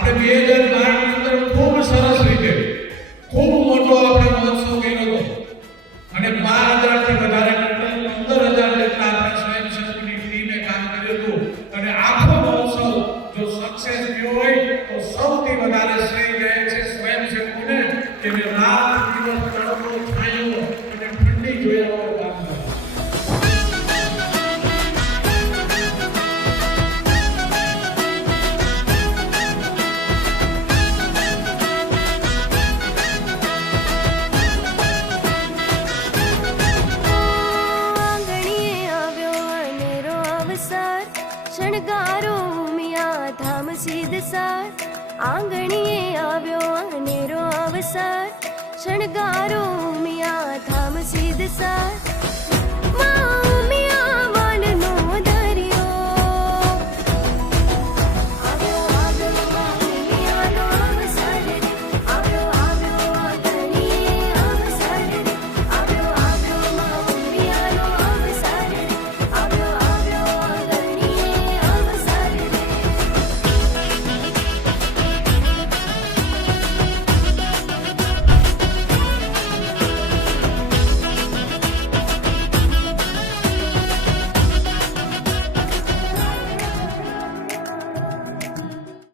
આપણે 2012 ની અંદર ખૂબ સરસ રીતે ખૂબ મોટો આપણે મહોત્સવ કર્યો હતો અને 12,000 થી વધારે 15,000 જેટલા આપણે સ્વયંસેવકની ટીમે કામ કર્યું હતું અને આખો મહોત્સવ જો સક્સેસ થયો હોય તો સૌથી વધારે શ્રેય જાય છે સ્વયંસેવકોને કે જે રાત દિવસ તડકો છાંયો અને ઠંડી જોયા વગર કામ કરે. શણગારો ઉમિયા ધામ સિદ્ધસર આંગણીએ આવ્યો અનેરો અવસર શણગારો ઉમિયા ધામ સિદ્ધસર